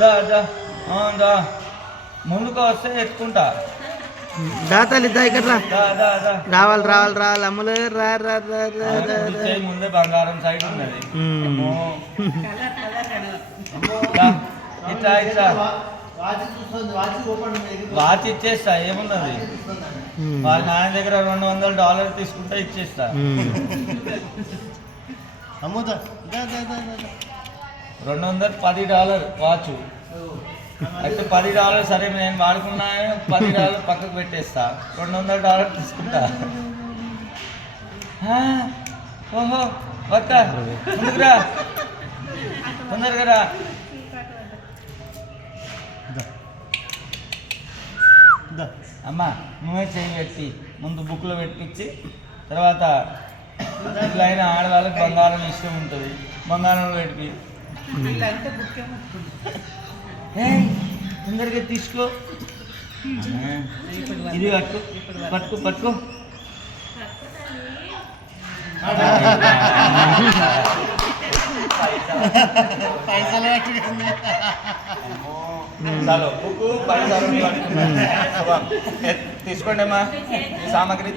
దా దా దా ముందుకు వస్తే ఎత్తుకుంటా. దా తల్లి దా ఇక్కడ రా. దా దా దా రావాలి రావాలి రావాలి అమ్ములు రా రా రా రా రా. ముందే బంగారం సైడ్ ఉన్నది. దా, ఇట్లా ఇట్లా వాచ్ ఇచ్చేస్తా, ఏమున్నది. వాళ్ళ నాన్న దగ్గర $200 తీసుకుంటే ఇచ్చేస్తా. $210 వాచ్. అయితే $10 సరే నేను వాడుకున్నా, $10 పక్కకు పెట్టేస్తా, $200 తీసుకుంటా. ఓహో వక్క ముందుకురా, తొందరగా రా. అమ్మా నువ్వే చేయి పెట్టి ముందు బుక్లో పెట్టించి, తర్వాత ఇట్లా అయినా ఆడవాళ్ళకి బంగారం ఇష్టం ఉంటుంది, బంగారంలో పెట్టి తొందరగా తీసుకో. ఇది పట్టుకో పట్టుకో పట్టుకో. చాలు బుక్ 10 తీసుకోండి అమ్మా, ఈ సామాగ్రి.